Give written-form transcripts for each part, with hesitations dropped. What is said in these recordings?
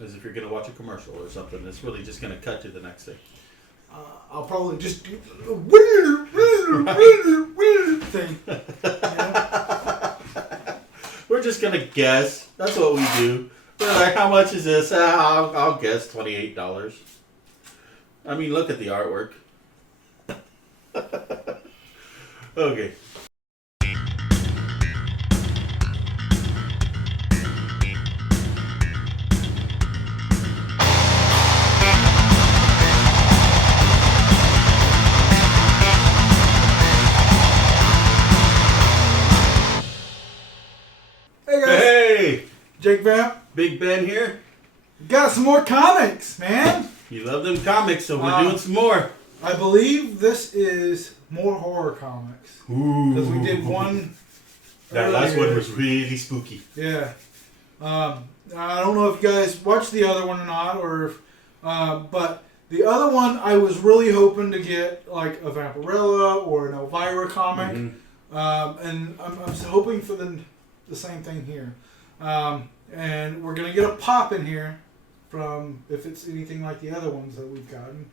as if you're going to watch a commercial or something. It's really just going to cut to the next thing. I'll probably just do thing. You know? We're just going to guess. That's what we do. We're like, how much is this? I'll guess $28. I mean, look at the artwork. Okay. Hey guys, Hey! Jake Vamp. Big Ben here. Got some more comics, man. You love them comics, so we're doing some more. I believe this is more horror comics. Ooh. Because we did one. That last one was really spooky. Yeah. I don't know if you guys watched the other one or not, or if, but the other one I was really hoping to get like a Vampirella or an Elvira comic, and I'm hoping for the same thing here. And we're gonna get a pop in here from if it's anything like the other ones that we've gotten.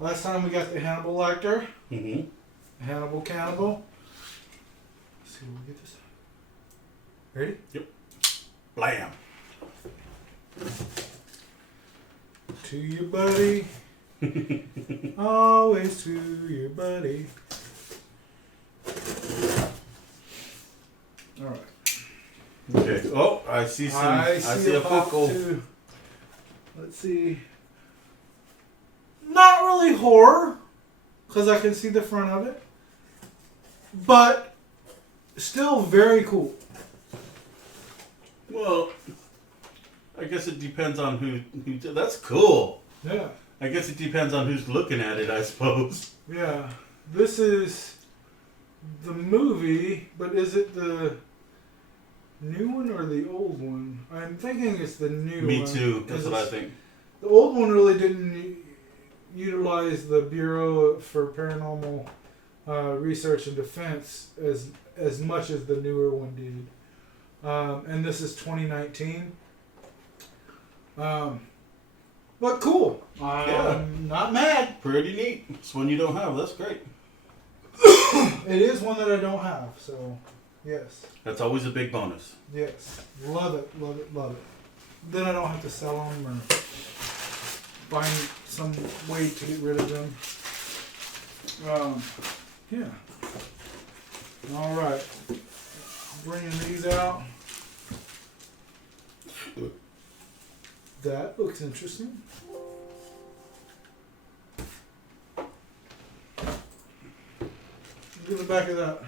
Last time we got the Hannibal Lecter, Hannibal Cannibal. Let's see what we get this time. Ready? Yep. Blam. To your buddy. Always to your buddy. Alright. Okay. Oh, I see some. I see a pop Funko. too. Let's see. Not really horror, because I can see the front of it. But still very cool. Well, I guess it depends on who. That's cool. Yeah. I guess it depends on who's looking at it, I suppose. Yeah. This is the movie, but is it the new one or the old one? I'm thinking it's the new one. Me too. That's what I think. The old one really didn't utilize the Bureau for Paranormal Research and Defense as much as the newer one did. And this is 2019. But cool. I'm not mad. Pretty neat. It's one you don't have. That's great. It is one that I don't have, so yes. That's always a big bonus. Yes. Love it, love it, love it. Then I don't have to sell them or find some way to get rid of them. Yeah. All right. Bringing these out. That looks interesting. Look at the back of that.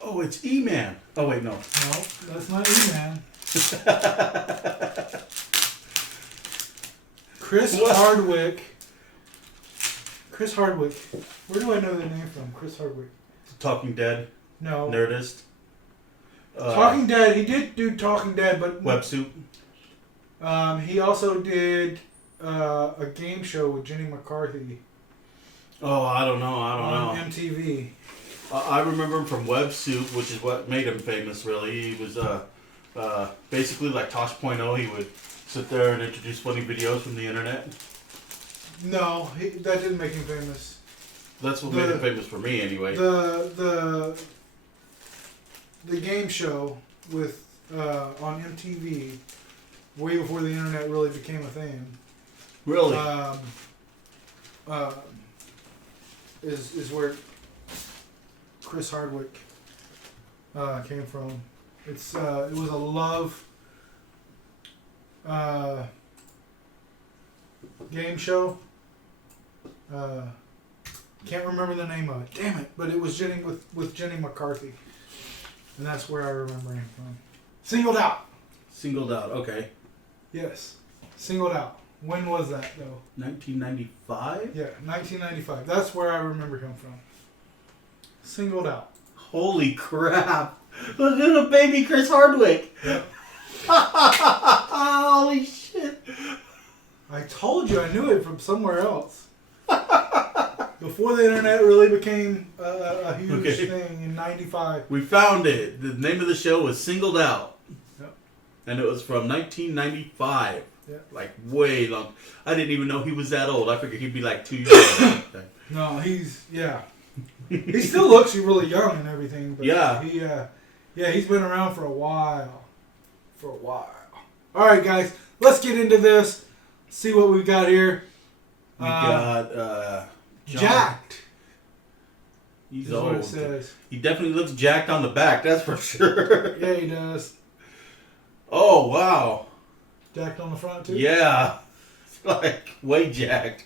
Oh, it's E-Man. Oh, wait, no. No, that's not E-Man. Chris Hardwick. Chris Hardwick. Where do I know the name from? Chris Hardwick. Talking Dead. No. Nerdist. Talking Dead. He did do Talking Dead, but Websuit. he also did a game show with Jenny McCarthy. Oh, I don't know. On MTV. I remember him from Websuit, which is what made him famous, really. He was basically like Tosh.0. He would sit there and introduce funny videos from the internet. No, that didn't make him famous. That's what made him famous for me, anyway. The game show with on MTV, way before the internet really became a thing. Really? Is where Chris Hardwick came from. It was a love game show. Can't remember the name of it. Damn it! But it was Jenny with Jenny McCarthy, and that's where I remember him from. Singled Out. Singled Out. Okay. Yes, Singled Out. When was that though? 1995. Yeah, 1995. That's where I remember him from. Singled Out. Holy crap! Little baby Chris Hardwick. Yep. Holy shit! I told you I knew it from somewhere else. Before the internet really became a huge thing in '95. We found it. The name of the show was Singled Out. And it was from 1995. Yeah. Like, way long. I didn't even know he was that old. I figured he'd be like 2 years old. No, he's, yeah. He still looks really young and everything. But Yeah. He's been around for a while. All right, guys. Let's get into this. See what we've got here. We got John. Jacked. He's is old. what it says. He definitely looks jacked on the back, that's for sure. Yeah, he does. Oh, wow. Jacked on the front, too? Yeah. It's like, way jacked.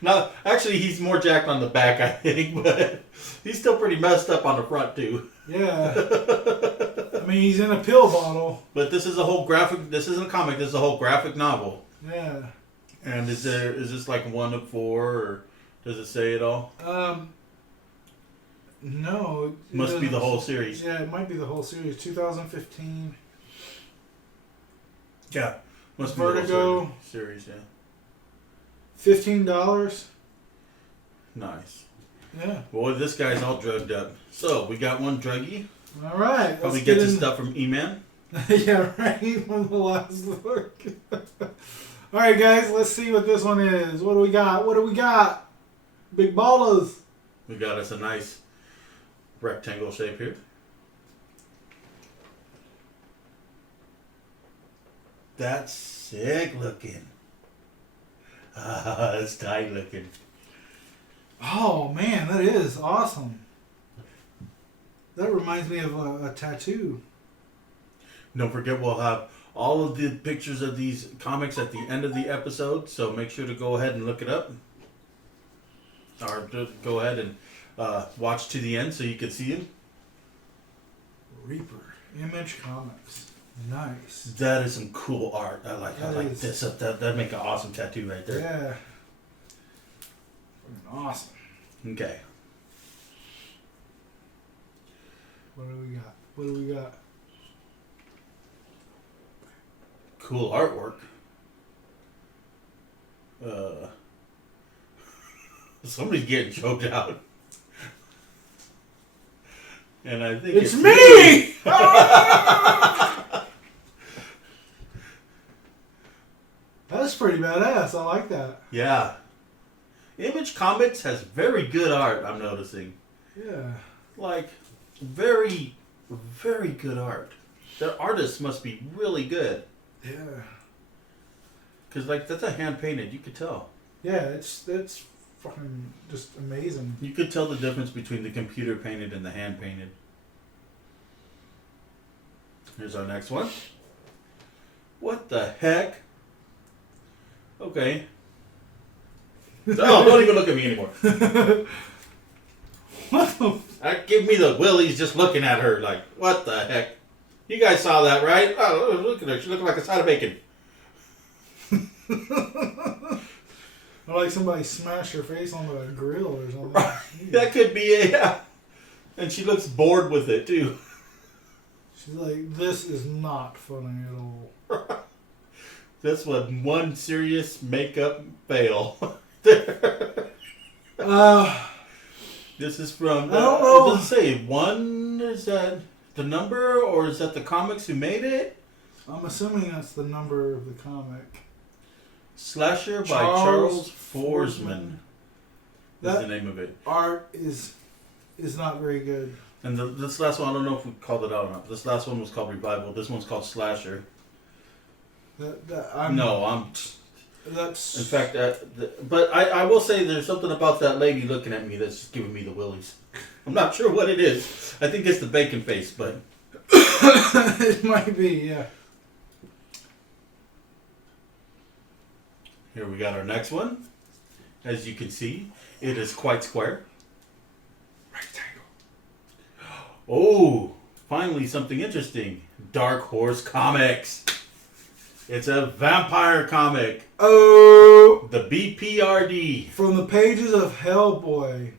No, actually, he's more jacked on the back, I think, but he's still pretty messed up on the front, too. Yeah. I mean, he's in a pill bottle. But this is a whole graphic, this isn't a comic, this is a whole graphic novel. Yeah. And is this like 1 of 4, or does it say it all? No. It Must be the whole doesn't- series. Yeah, it might be the whole series. 2015. Yeah. Must be Vertigo. the whole series, yeah. $15. Nice. Yeah. Boy, this guy's all drugged up. So, we got one druggie. All right. Probably let's gets get his in- stuff from E-Man. Yeah, right. From the last look. All right, guys. Let's see what this one is. What do we got? Big ballers. We got us a nice rectangle shape here. That's sick looking. Ah, it's tight looking. Oh man, that is awesome. That reminds me of a tattoo. Don't forget, we'll have all of the pictures of these comics at the end of the episode, so make sure to go ahead and look it up. Or just go ahead and watch to the end so you can see them. Reaper Image Comics. Nice. That is some cool art. I like That this. That'd make an awesome tattoo right there. Yeah. Fucking awesome. Okay. What do we got? Cool artwork. Somebody's getting choked out. And I think it's me! That's pretty badass. I like that. Yeah. Image Comics has very good art, I'm noticing. Yeah. Like, very, very good art. Their artists must be really good. Yeah. Because, like, that's a hand-painted, you could tell. Yeah, that's fucking just amazing. You could tell the difference between the computer-painted and the hand-painted. Here's our next one. What the heck? Okay. Oh, don't even look at me anymore. What the? Give me the willies just looking at her. Like, what the heck? You guys saw that, right? Oh, look at her. She looking like a side of bacon. Or like somebody smashed her face on the grill or something. That could be it, yeah. And she looks bored with it, too. She's like, this is not funny at all. This was one serious makeup fail. This is from... I don't know. It doesn't say one. Is that the number, or is that the comics who made it? I'm assuming that's the number of the comic. Slasher by Charles Forsman is the name of it. Art is not very good. And this last one, I don't know if we called it out or not. This last one was called Revival. This one's called Slasher. That's... In fact, but I will say there's something about that lady looking at me that's just giving me the willies. I'm not sure what it is. I think it's the bacon face, but... It might be, yeah. Here we got our next one. As you can see, it is quite square. Rectangle. Oh, finally something interesting. Dark Horse Comics. It's a vampire comic. Oh! The BPRD. From the pages of Hellboy.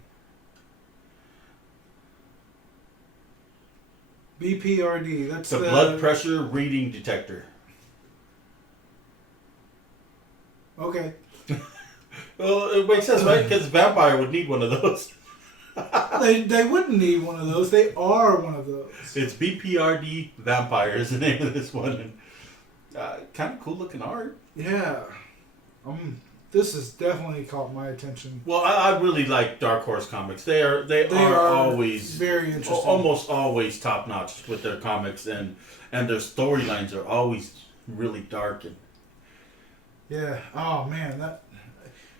BPRD. That's It's a blood pressure reading detector. Okay. Well, it makes sense, right? Because vampire would need one of those. No, they wouldn't need one of those. They are one of those. It's BPRD Vampire is the name of this one. Kind of cool looking art. Yeah. This has definitely caught my attention. Well, I really like Dark Horse comics. They are always very interesting. Almost always top notch with their comics, and their storylines are always really dark and. Yeah. Oh man, that.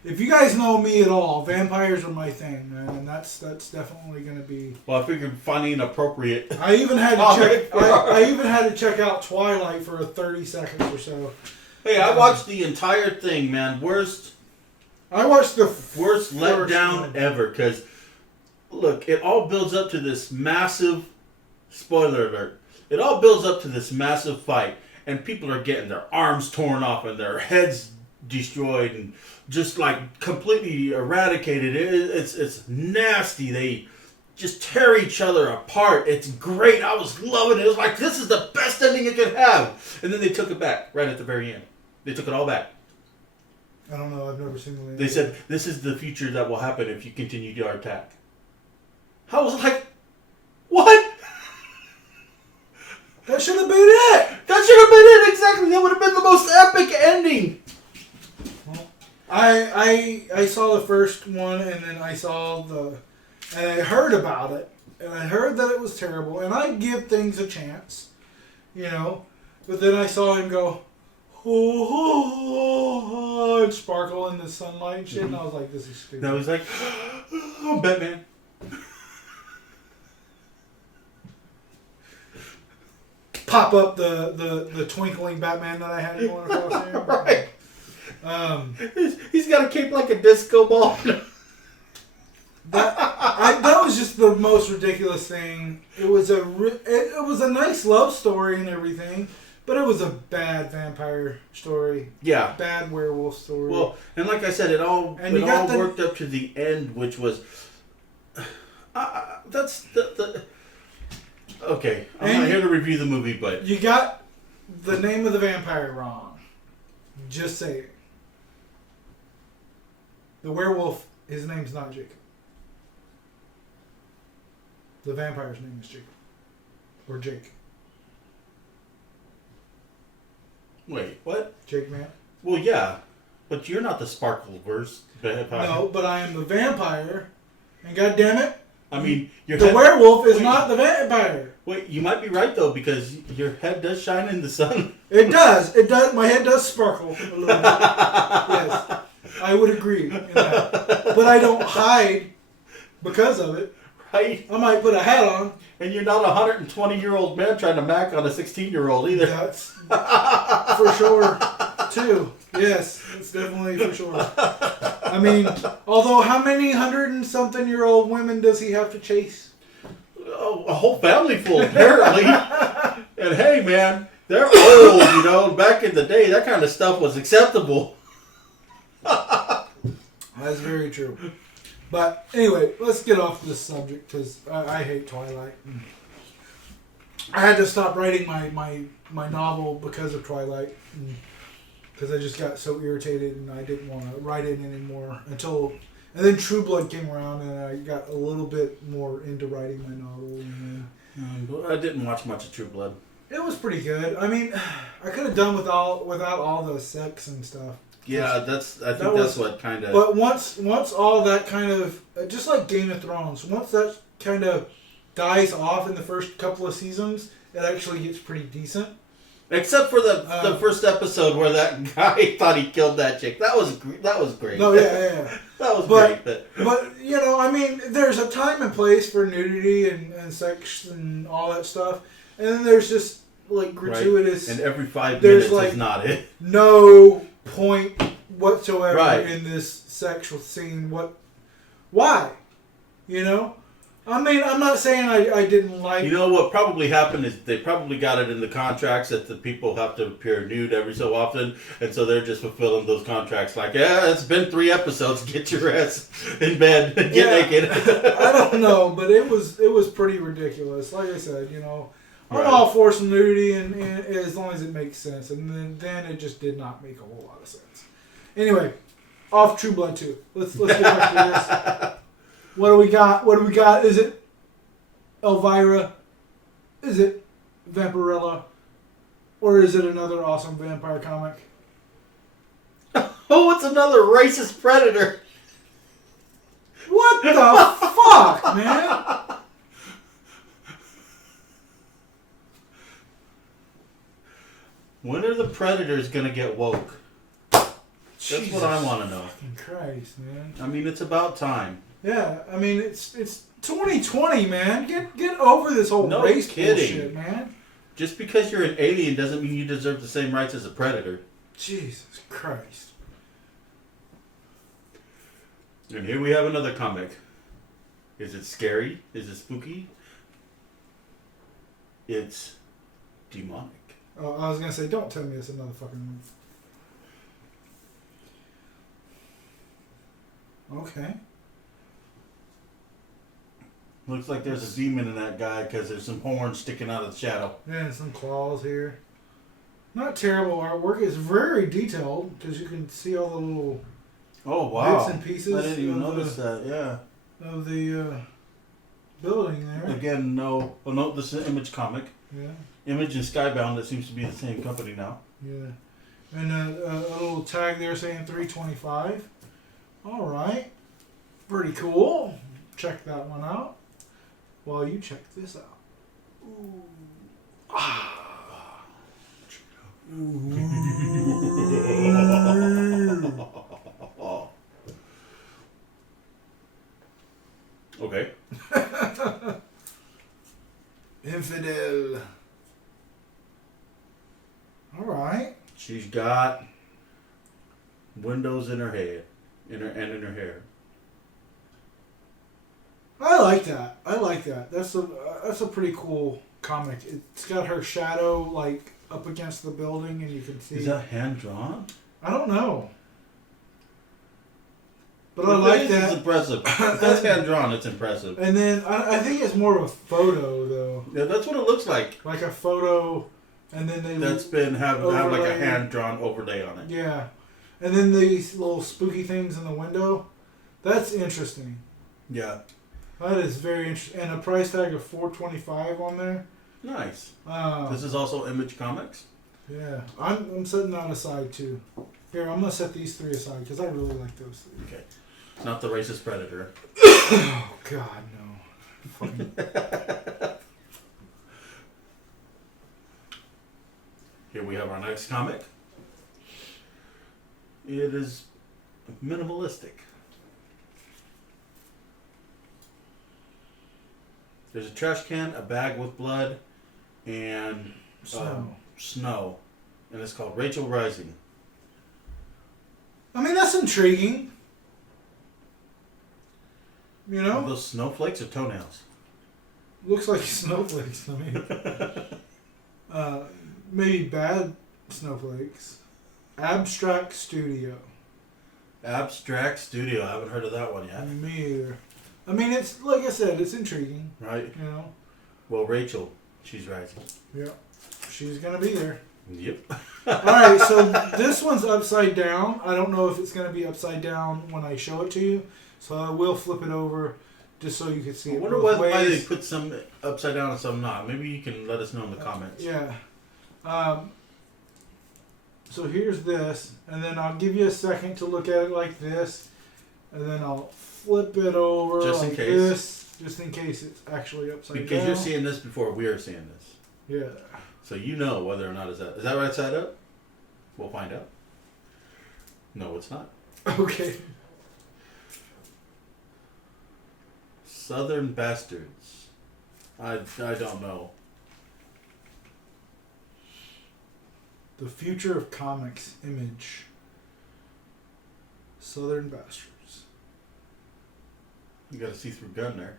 If you guys know me at all, vampires are my thing, man, and that's definitely going to be. Well, I figured finding appropriate. I even had to check. I even had to check out Twilight for 30 seconds or so. Hey, I watched the entire thing, man. I watched the worst letdown ever. Because look, it all builds up to this massive. Spoiler alert! It all builds up to this massive fight, and people are getting their arms torn off and their heads destroyed and just like completely eradicated. It's nasty. They just tear each other apart. It's great. I was loving it. It was like, this is the best ending it could have. And then they took it back right at the very end. They took it all back. I don't know. I've never seen the movie. They said, this is the future that will happen if you continue your attack. I was like, what? That should have been it. That should have been it. Exactly. That would have been the most epic ending. I saw the first one, and then I heard about it, and I heard that it was terrible, and I give things a chance, but then I saw him go, oh, and sparkle in the sunlight and shit, and I was like, this is stupid. And I was like, oh, Batman. Pop up the twinkling Batman that I had going across here. Right. He's got a cape like a disco ball. That was just the most ridiculous thing. It was a nice love story and everything, but it was a bad vampire story. Yeah. Bad werewolf story. Well, and like I said, it all worked up to the end, which was that's the okay. I'm not here to review the movie, but you got the name of the vampire wrong. Just say it. The werewolf, his name's not Jacob. The vampire's name is Jacob. Or Jake. Wait, what? Jake Man. Well, yeah, but you're not the Sparkleverse vampire. No, but I am the vampire, and God damn it, I mean, the werewolf is not the vampire. Wait, you might be right though, because your head does shine in the sun. It does. It does. My head does sparkle a little bit. Yes, I would agree in that. But I don't hide because of it. Right. I might put a hat on. And you're not a 120-year-old man trying to mack on a 16-year-old either. That's for sure, too. Yes, it's definitely for sure. I mean, although how many 100-and-something-year-old women does he have to chase? Oh, a whole family full, apparently. And hey, man, they're old, Back in the day, that kind of stuff was acceptable. That's very true. But anyway, let's get off this subject because I hate Twilight. I had to stop writing my novel because of Twilight. Because I just got so irritated and I didn't want to write it anymore and then True Blood came around and I got a little bit more into writing my novel. I didn't watch much of True Blood. It was pretty good. I mean, I could have done without all the sex and stuff. Yeah, that's what kind of. But once all that kind of, just like Game of Thrones, once that kind of dies off in the first couple of seasons, it actually gets pretty decent. Except for the first episode where that guy thought he killed that chick. That was great. No, yeah. That was great. But I mean, there's a time and place for nudity and sex and all that stuff, and then there's just like gratuitous. Right. And every 5 minutes is not it. No point whatsoever right. in this sexual scene. Why? I mean, I'm not saying I didn't like... what probably happened is they probably got it in the contracts that the people have to appear nude every so often, and so they're just fulfilling those contracts like, yeah, it's been 3 episodes, get your ass in bed and get naked. I don't know, but it was pretty ridiculous. Like I said, I'm right. all for some nudity and as long as it makes sense, and then it just did not make a whole lot of sense. Anyway, off True Blood 2. Let's get back to this. What do we got? What do we got? Is it Elvira? Is it Vampirella? Or is it another awesome vampire comic? Oh, it's another racist predator. What the fuck, man? When are the predators gonna get woke? That's what I want to know. Fucking Christ, man. I mean, it's about time. Yeah, I mean it's 2020, man. Get over this whole No race kidding. bullshit, man. Just because you're an alien doesn't mean you deserve the same rights as a predator. Jesus Christ. And here we have another comic. Is it scary? Is it spooky? It's demonic. Oh, I was gonna say, don't tell me it's another fucking one. Okay. Looks like there's a demon in that guy because there's some horns sticking out of the shadow. Yeah, some claws here. Not terrible artwork. It's very detailed because you can see all the little Oh, wow. bits and pieces. I didn't even of notice that, yeah. Of the building there. Again, no. Oh, no, this is an Image comic. Yeah. Image and Skybound, that seems to be the same company now. Yeah. And a little tag there saying 325. All right. Pretty cool. Check that one out. While you check this out. Ooh. Ah. Ooh. Okay. Infidel. All right. She's got windows in her head, in her hair. I like that. I like that. That's a pretty cool comic. It's got her shadow like up against the building, and you can see. Is that hand drawn? I don't know. But I like that. It's impressive. If that's hand drawn, it's impressive. And then I think it's more of a photo though. Yeah, that's what it looks like. Like a photo, and then they That's been have like a overlay. hand drawn overlay on it. Yeah, and then these little spooky things in the window. That's interesting. Yeah. That is very interesting. And a price tag of $4.25 on there. Nice. Uh, This is also Image Comics. Yeah, I'm setting that aside too. Here, I'm gonna set these three aside because I really like those three. Okay. Not the racist predator. Oh God, no. Fucking. Here we have our next comic. It is minimalistic. There's a trash can, a bag with blood, and snow. And it's called Rachel Rising. I mean, that's intriguing. You Are know, those snowflakes or toenails? looks like snowflakes. I mean, maybe bad snowflakes. Abstract Studio. Abstract Studio. I haven't heard of that one yet. Me either. I mean, it's like I said, it's intriguing. Right. You know. Well, Rachel, she's rising. Yeah. She's gonna be there. Yep. Alright, so this one's upside down. I don't know if it's going to be upside down when I show it to you. So I will flip it over just so you can see I it wonder both why they ways. put some upside down and some not. Maybe you can let us know in the comments. Yeah. So here's this. And then I'll give you a second to look at it like this. And then I'll flip it over Just in like case. this. Just in case it's actually upside down. Because you're seeing this before we are seeing this. Yeah. So you know whether or not is that right side up? We'll find out. No, it's not. Okay. Southern Bastards. I don't know. The Future of Comics Image. Southern Bastards. You got a see-through gun there.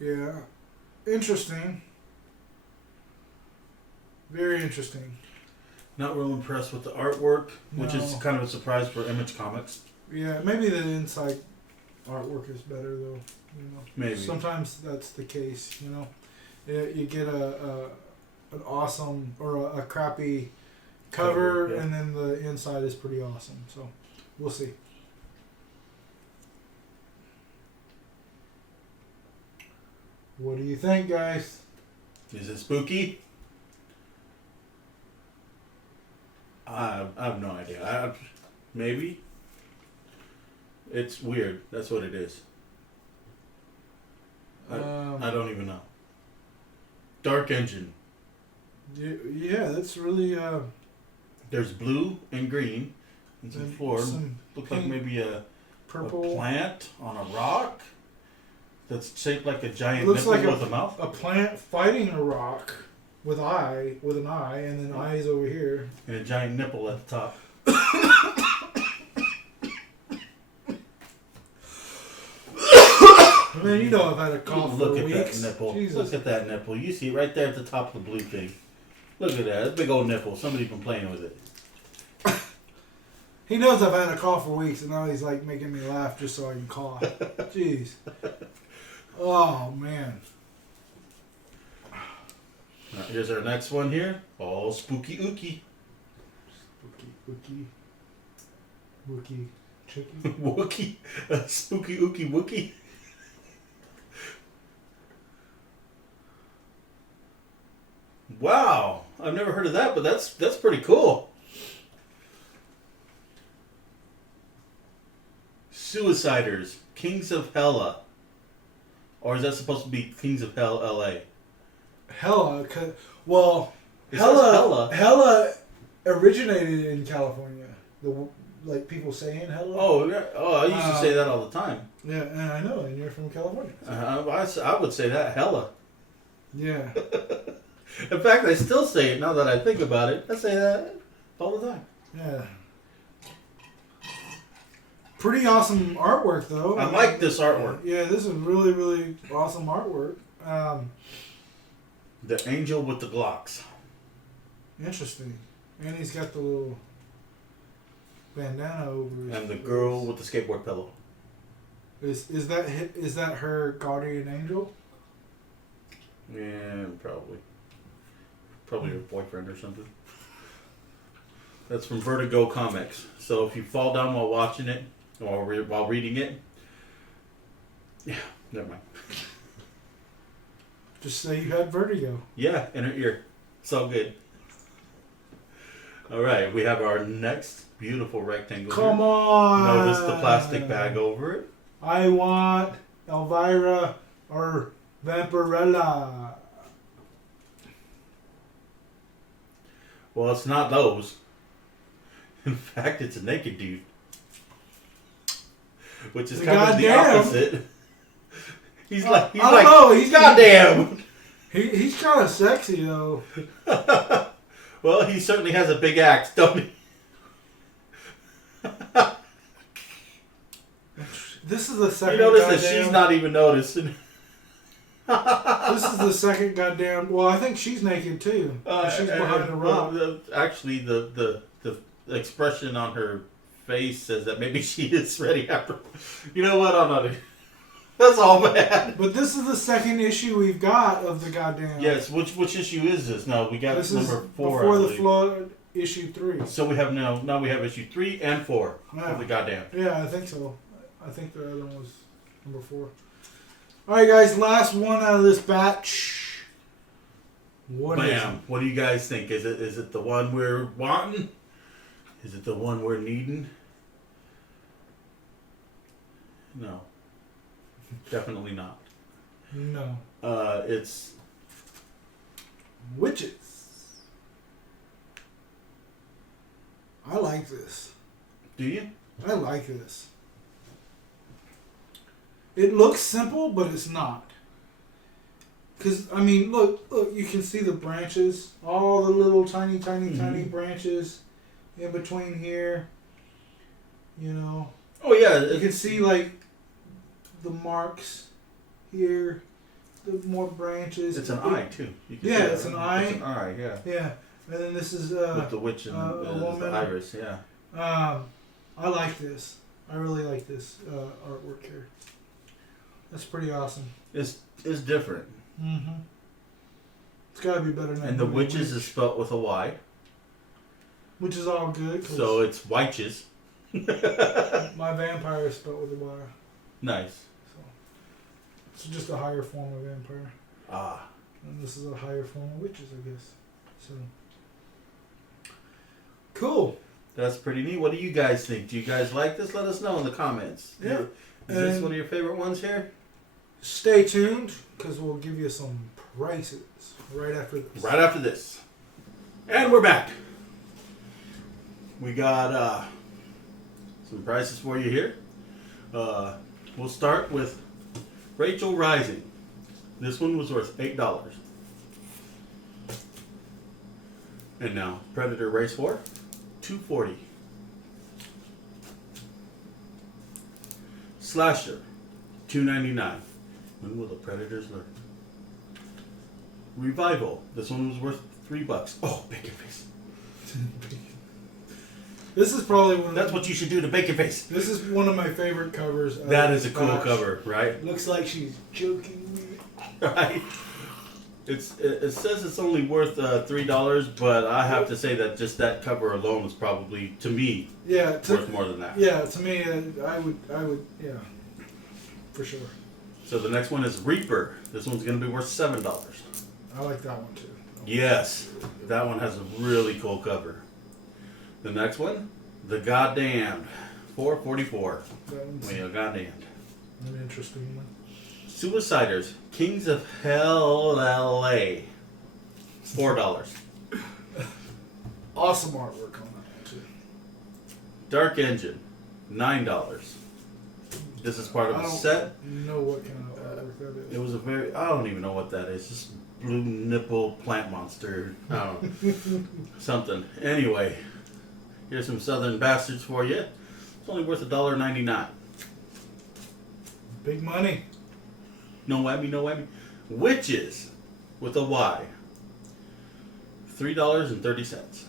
Yeah. Interesting. Very interesting. Not real impressed with the artwork, which is No. kind of a surprise for Image Comics. Yeah, maybe the inside artwork is better though. You know, Maybe. sometimes that's the case. You know, you get an awesome or a crappy cover, Yeah. and then the inside is pretty awesome. So we'll see. What do you think, guys? Is it spooky? I have no idea. Maybe. It's weird. That's what it is. I don't even know. Dark engine. Yeah, that's really. There's blue and green. And some floor. Looks like maybe a purple plant on a rock that's shaped like a giant looks nipple like with a mouth. A plant fighting a rock with an eye, and then eyes over here. And a giant nipple at the top. Man, you know I've had a cough Look for at weeks. that nipple. Jesus. Look at that nipple. You see it right there at the top of the blue thing. Look at that. That's a big old nipple. Somebody's been playing with it. He knows I've had a cough for weeks, and now he's like making me laugh just so I can cough. Jeez. Oh, man. Now, here's our next one here. Oh, spooky ookie. Spooky. Wookie. Chicky. Wookie. Spooky ookie wookie. Wow. I've never heard of that, but that's pretty cool. Suiciders, Kings of Hella. Or is that supposed to be Kings of Hell, LA? Hella. Well, It says Hella. Hella originated in California. Like people saying hella. Oh, yeah. Oh, I used to say that all the time. Yeah, and I know, and you're from California. I would say that, hella. Yeah. In fact, I still say it now that I think about it. I say that all the time. Yeah. Pretty awesome artwork, though. I like this artwork. Yeah, this is really, really awesome artwork. The angel with the Glocks. Interesting. And he's got the little bandana over his And the face. girl with the skateboard pillow. Is that her guardian angel? Yeah, probably. Probably her boyfriend or something. That's from Vertigo Comics. So if you fall down while watching it, or while reading it, yeah, never mind. Just say you had vertigo. Yeah, in her ear. It's all good. All right, we have our next beautiful rectangle. Come here. on! Notice the plastic bag over it. I want Elvira or Vampirella. Well, it's not those. In fact, it's a naked dude. Which is kind of the opposite. He's like, he's goddamn. He's kind of sexy though. Well, he certainly has a big axe, don't he? This is the second. You notice that she's not even noticing. This is the second goddamn. Well, I think she's naked too. She's behind the rock. Actually, the expression on her face says that maybe she is ready after. You know what? I'm not. That's all bad. But this is the second issue we've got of the goddamn. Yes. Which issue is this? No, we got this number 4. Before the flood, issue 3. So we have now we have issue 3 and 4 of the goddamn. Yeah, I think so. I think the other one was number 4. All right, guys. Last one out of this batch. What is it? What do you guys think? Is it the one we're wanting? Is it the one we're needing? No. Definitely not. No. It's Witches. I like this. Do you? I like this. It looks simple, but it's not. Because, I mean, look, you can see the branches. All the little tiny branches in between here. You know. Oh, yeah. You can see, like, the marks here. The more branches. It's an eye, too. You can Yeah, see it's an eye. It's an eye, yeah. Yeah. And then this is... With the witch and a the woman. iris, yeah. I like this. I really like this artwork here. That's pretty awesome. It's different. Mm-hmm. It's got to be better than And the witches is spelt with a Y. Which is all good. So it's whiches. My vampire is spelled with a Y. Nice. It's just a higher form of vampire. Ah. And this is a higher form of witches, I guess. So. Cool. That's pretty neat. What do you guys think? Do you guys like this? Let us know in the comments. Yeah. Is this one of your favorite ones here? Stay tuned, because we'll give you some prices right after this. Right after this. And we're back. We got some prices for you here. We'll start with Rachel Rising. This one was worth $8. And now Predator Race 4, $2.40. Slasher, $2.99. When will the Predators learn? Revival. This one was worth $3. Oh, bacon face. This is probably one. That's what you should do to bacon face. This is one of my favorite covers. That is a cool cover, right? Looks like she's joking me. Right. It says it's only worth $3, but I have to say that just that cover alone is probably, to me, worth more than that. Yeah, to me, I would, yeah, for sure. So the next one is Reaper. This one's going to be worth $7. I like that one too. Yes, that one has a really cool cover. The next one, The Goddamned, $4.44. That one's Well, goddamned. an interesting one. Suiciders, Kings of Hell LA, $4. Awesome artwork on that one too. Dark Engine, $9. This is part of I a don't set. know what kind of artwork that is. It was I don't even know what that is. Just blue nipple plant monster. I don't know. Something. Anyway, here's some Southern Bastards for you. It's only worth $1.99. Big money. No whammy, no whammy. Witches with a Y. $3.30.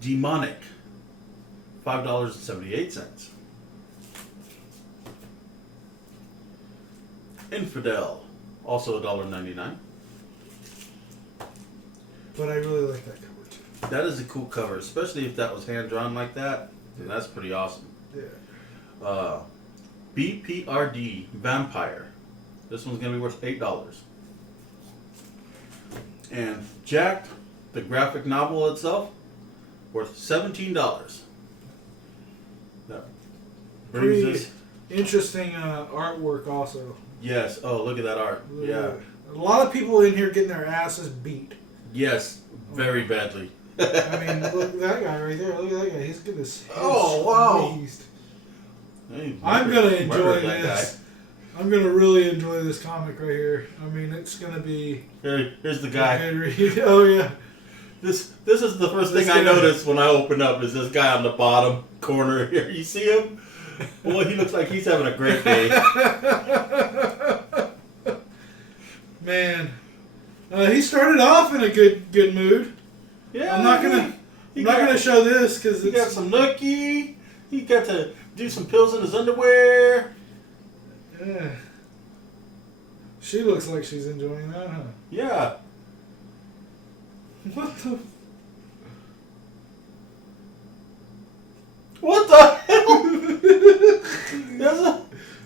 Demonic. $5.78. Infidel. Also $1.99. But I really like that cover too. That is a cool cover, especially if that was hand drawn like that. Then that's pretty awesome. Yeah. BPRD Vampire. This one's going to be worth $8. And Jacked, the graphic novel itself, worth $17. That brings Pretty us. interesting artwork also. Yes. Oh, look at that art. Yeah. A lot of people in here getting their asses beat. Yes. Very badly. I mean, look at that guy right there. Look at that guy. He's getting his head Oh, wow. squeezed. Hey, I'm going to enjoy murdered that this. I'm going to really enjoy this comic right here. I mean, it's going to be... Here's the guy. Oh, yeah. This is the first This thing I guy. noticed when I opened up is this guy on the bottom corner here. You see him? Boy, he looks like he's having a great day. Man. He started off in a good mood. Yeah. I'm not gonna show this because He got some nookie. He got to do some pills in his underwear. Yeah. She looks like she's enjoying that, huh? Yeah. What the? What the hell?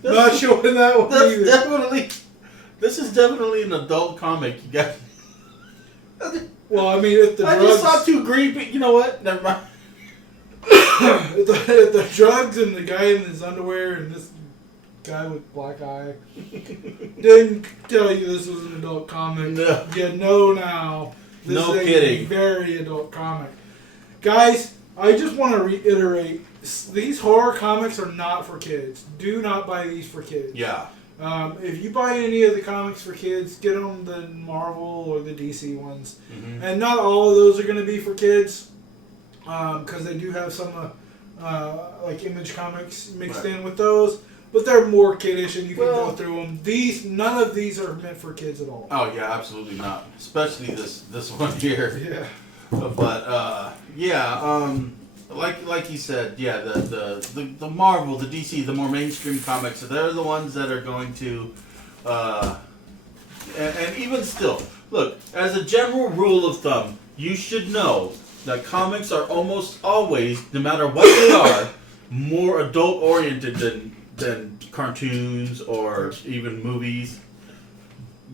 Not showing that one That's either. definitely. This is definitely an adult comic. You got. Well, I mean, if the I drugs, just saw two green. You know what? Never mind. if the drugs and the guy in his underwear and this guy with black eye didn't tell you this was an adult comic. No. You know now. This No is a kidding. very adult comic. Guys, I just want to reiterate, these horror comics are not for kids. Do not buy these for kids. Yeah. If you buy any of the comics for kids, get them the Marvel or the DC ones. Mm-hmm. And not all of those are going to be for kids, because they do have some like Image Comics mixed Right. in with those. But they're more kiddish, and you can Well- go through them. None of these are meant for kids at all. Oh yeah, absolutely not. Especially this one here. Yeah. But like you said, yeah, the Marvel, the DC, the more mainstream comics, they're the ones that are going to, and even still, look, as a general rule of thumb, you should know that comics are almost always, no matter what they are, more adult oriented than cartoons or even movies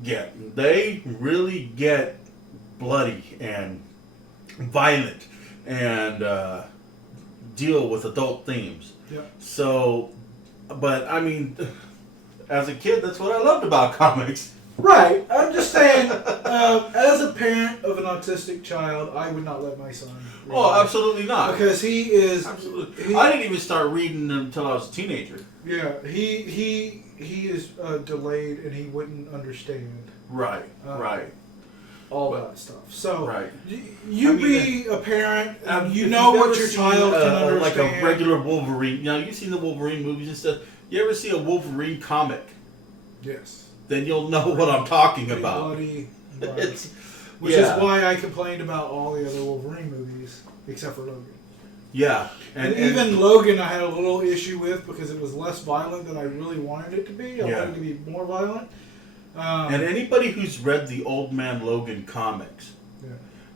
get. They really get bloody and violent and deal with adult themes. Yeah. So, but I mean, as a kid, that's what I loved about comics. Right. I'm just saying, as a parent of an autistic child, I would not let my son read. Oh, absolutely not. Because he is... Absolutely. I didn't even start reading them until I was a teenager. Yeah, he is delayed and he wouldn't understand. Right, right. All that stuff. So, right. You be a parent, you know what your child can understand. Like a regular Wolverine. Now, you've seen the Wolverine movies and stuff. You ever see a Wolverine comic? Yes. Then you'll know what I'm talking about. Bloody, which is why I complained about all the other Wolverine movies, except for Logan. Yeah. And even Logan I had a little issue with because it was less violent than I really wanted it to be. I wanted it to be more violent. And anybody who's read the Old Man Logan comics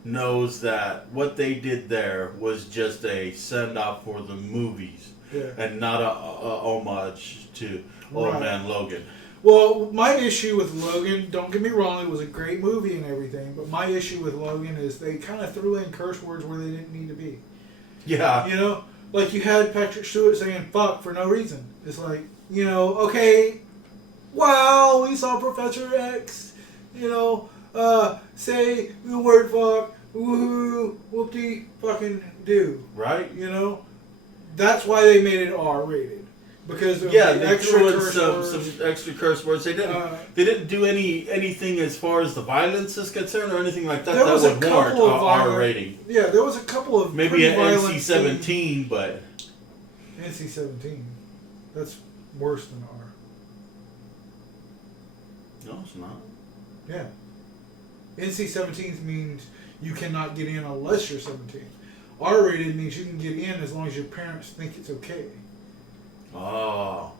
knows that what they did there was just a send-off for the movies and not a homage to Old Man Logan. Well, my issue with Logan, don't get me wrong, it was a great movie and everything, but my issue with Logan is they kind of threw in curse words where they didn't need to be. Yeah. You know? Like you had Patrick Stewart saying fuck for no reason. It's like, you know, okay, wow, we saw Professor X, you know, say the word fuck, woohoo, whoop-de fucking do. Right. You know? That's why they made it R-rated. Because of they extra threw in curse some words. extra curse words. They didn't do anything as far as the violence is concerned or anything like that. That would warrant a R rating. Yeah, there was a couple of maybe an NC-17, NC-17, but NC-17. That's worse than R. No, it's not. Yeah. NC-17 means you cannot get in unless you're 17. R-rated means you can get in as long as your parents think it's okay. Oh.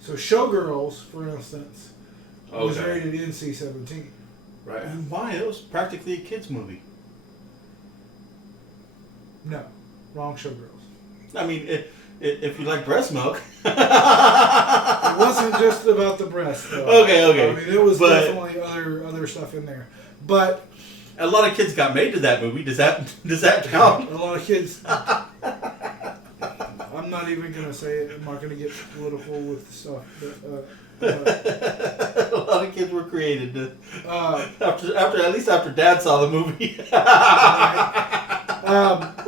So Showgirls, for instance, was rated NC-17. Right. And why? It was practically a kid's movie. No. Wrong Showgirls. I mean, if you like breast milk. It wasn't just about the breast, though. Okay. I mean, there was definitely other stuff in there. But a lot of kids got made to that movie. Does that count? A lot of kids... I'm not even going to say it. I'm not going to get political with stuff. But, a lot of kids were created after Dad saw the movie.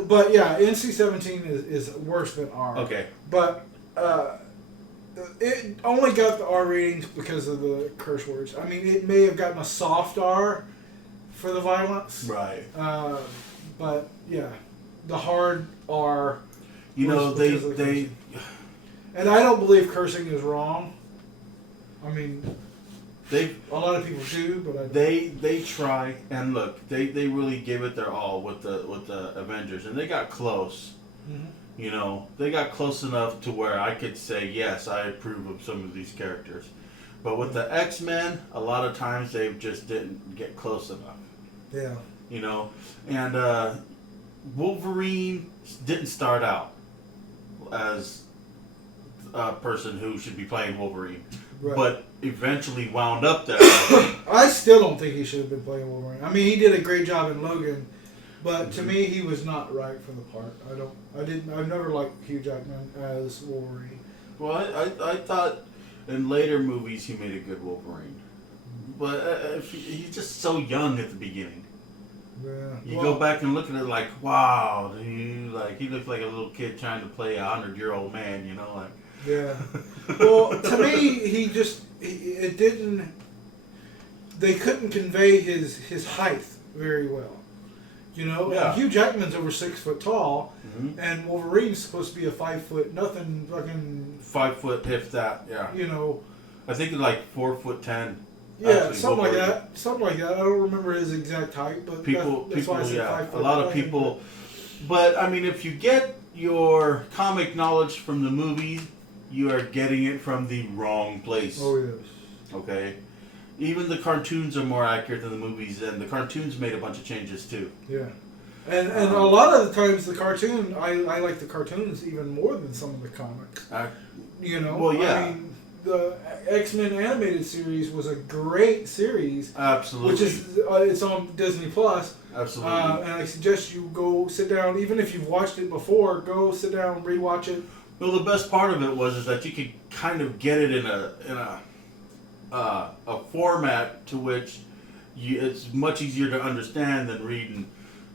But yeah, NC-17 is worse than R. Okay. But it only got the R ratings because of the curse words. I mean, it may have gotten a soft R for the violence. Right. But yeah, the hard R. You know, they and I don't believe cursing is wrong. I mean, a lot of people do, but I don't. They try and look. They really gave it their all with the Avengers, and they got close. Mm-hmm. You know, they got close enough to where I could say yes, I approve of some of these characters. But with the X-Men, a lot of times they just didn't get close enough. Yeah. You know, and Wolverine didn't start out as a person who should be playing Wolverine, but eventually wound up there. I still don't think he should have been playing Wolverine. I mean, he did a great job in Logan, but to me, he was not right for the part. I've never liked Hugh Jackman as Wolverine. Well, I thought in later movies he made a good Wolverine, but he's just so young at the beginning. Yeah. You go back and look at it like, wow, he looked like a little kid trying to play a 100-year-old man, you know, like. Yeah. Well, to me, they couldn't convey his height very well. You know, Hugh Jackman's over 6 foot tall, and Wolverine's supposed to be a 5 foot nothing fucking 5 foot if that, yeah. You know, I think like 4'10". Yeah, actually, something like that. I don't remember his exact height, but that's why I said 5 foot. A lot of people. But I mean, if you get your comic knowledge from the movies, you are getting it from the wrong place. Oh yes. Okay. Even the cartoons are more accurate than the movies, and the cartoons made a bunch of changes too. Yeah. And a lot of the times the cartoon, I like the cartoons even more than some of the comics. You know? Well, yeah. I mean, the X-Men animated series was a great series. Absolutely. Which is, it's on Disney Plus. Absolutely. And I suggest you go sit down, even if you've watched it before, go sit down, rewatch it. Well, the best part of it was that you could kind of get it in a format to which it's much easier to understand than reading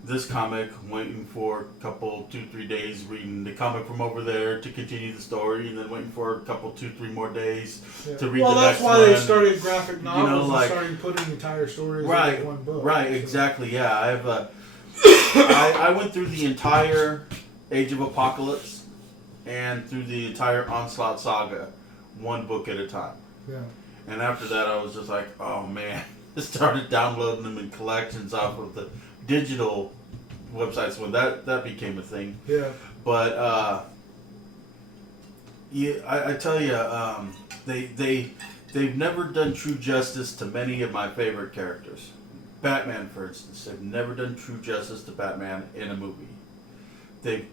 this comic, waiting for a couple, 2-3 days, reading the comic from over there to continue the story, and then waiting for a couple, 2-3 more days to read the next one. Well, that's why they started graphic novels, and started putting entire stories in one book. Right, exactly, yeah. I went through the entire Age of Apocalypse and through the entire Onslaught saga, one book at a time. Yeah. And after that, I was just like, oh man. I started downloading them in collections off of the digital websites when that became a thing. Yeah. But yeah, I tell you, they've never done true justice to many of my favorite characters. Batman, for instance, they've never done true justice to Batman in a movie. They've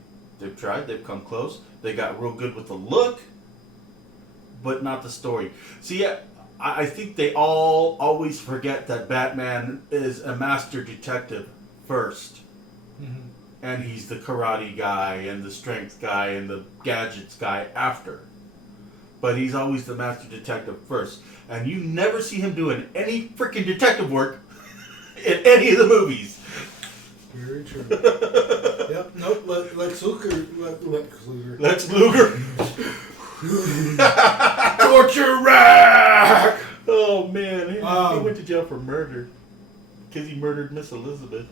tried. They've come close. They got real good with the look, but not the story. See, I think they always forget that Batman is a master detective first. Mm-hmm. And he's the karate guy and the strength guy and the gadgets guy after. But he's always the master detective first. And you never see him doing any freaking detective work in any of the movies. Very true. Yep. Nope. Lex Luger. Lex Luger. Torture rack! Oh man, he went to jail for murder because he murdered Miss Elizabeth.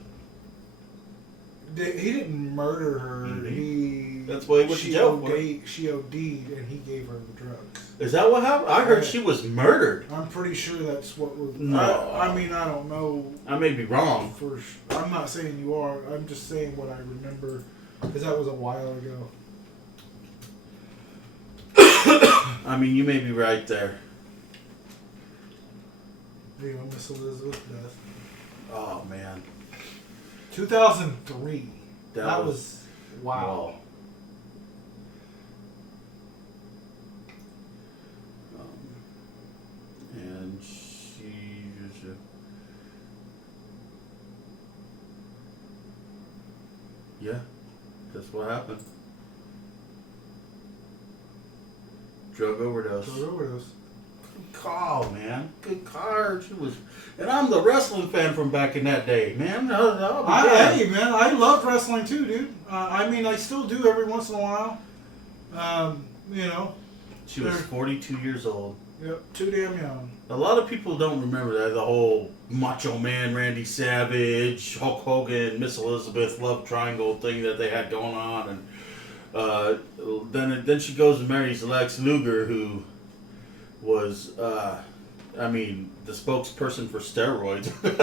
He didn't murder her. Mm-hmm. That's why he went to jail for it. She OD'd and he gave her the drugs. Is that what happened? I heard she was murdered. I'm pretty sure that's what was. No. I mean, I don't know. I may be wrong. I'm not saying you are. I'm just saying what I remember because that was a while ago. I mean, you may be right there. There you go, Miss Elizabeth death. Oh, man. 2003. That was wow. And she just... yeah, that's what happened. Drug overdose. Good call, man. Good card. She was, and I'm the wrestling fan from back in that day, man. Hey, man, I loved wrestling too, dude. I mean, I still do every once in a while. You know. She was 42 years old. Yep, too damn young. A lot of people don't remember that. The whole Macho Man, Randy Savage, Hulk Hogan, Miss Elizabeth love triangle thing that they had going on, and then she goes and marries Lex Luger, who was, the spokesperson for steroids. Pretty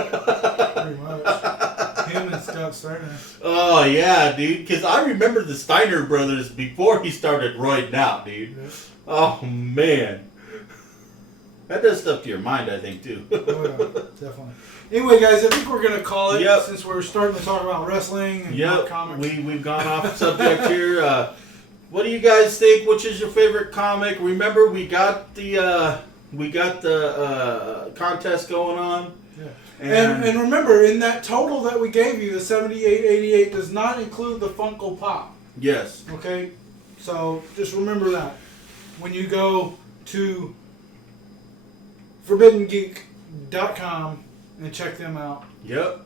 much. Him and Scott Steiner. Oh, yeah, dude. Because I remember the Steiner brothers before he started roiding out, dude. Yeah. Oh, man. That does stuff to your mind, I think, too. Oh, yeah, definitely. Anyway, guys, I think we're going to call it since we're starting to talk about wrestling and comics. We've gone off subject here. What do you guys think? Which is your favorite comic? Remember, we got the contest going on. Yeah. And remember, in that total that we gave you, the 78.88 does not include the Funko Pop. Yes. Okay? So just remember that. When you go to ForbiddenGeek.com and check them out. Yep.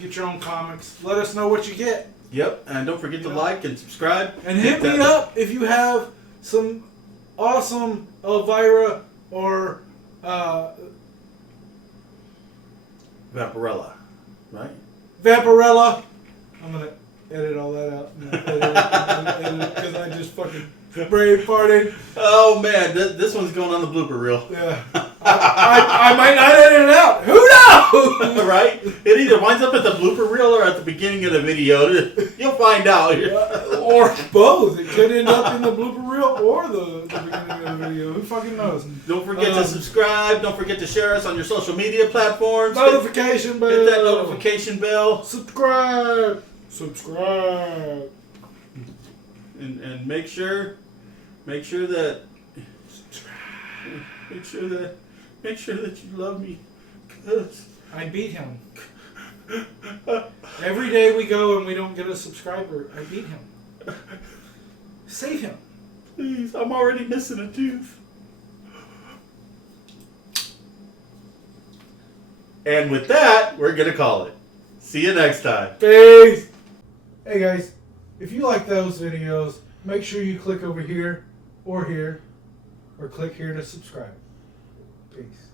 Get your own comics. Let us know what you get. Yep. And don't forget to like and subscribe. And hit me up if you have some awesome Elvira or Vampirella. Right? Vampirella. I'm going to edit all that out. Because I just fucking brain farted. Oh, man. This one's going on the blooper reel. Yeah. I might not edit it out. Who knows? No! Right? It either winds up at the blooper reel or at the beginning of the video. You'll find out. Or both. It could end up in the blooper reel or the beginning of the video. Who fucking knows? Don't forget to subscribe. Don't forget to share us on your social media platforms. Notification bell. Hit that notification bell. Subscribe. And make sure that you love me. 'Cause I beat him. Every day we go and we don't get a subscriber, I beat him. Save him. Please, I'm already missing a tooth. And with that, we're gonna call it. See you next time. Peace. Hey guys, if you like those videos, make sure you click over here, or click here to subscribe. Peace.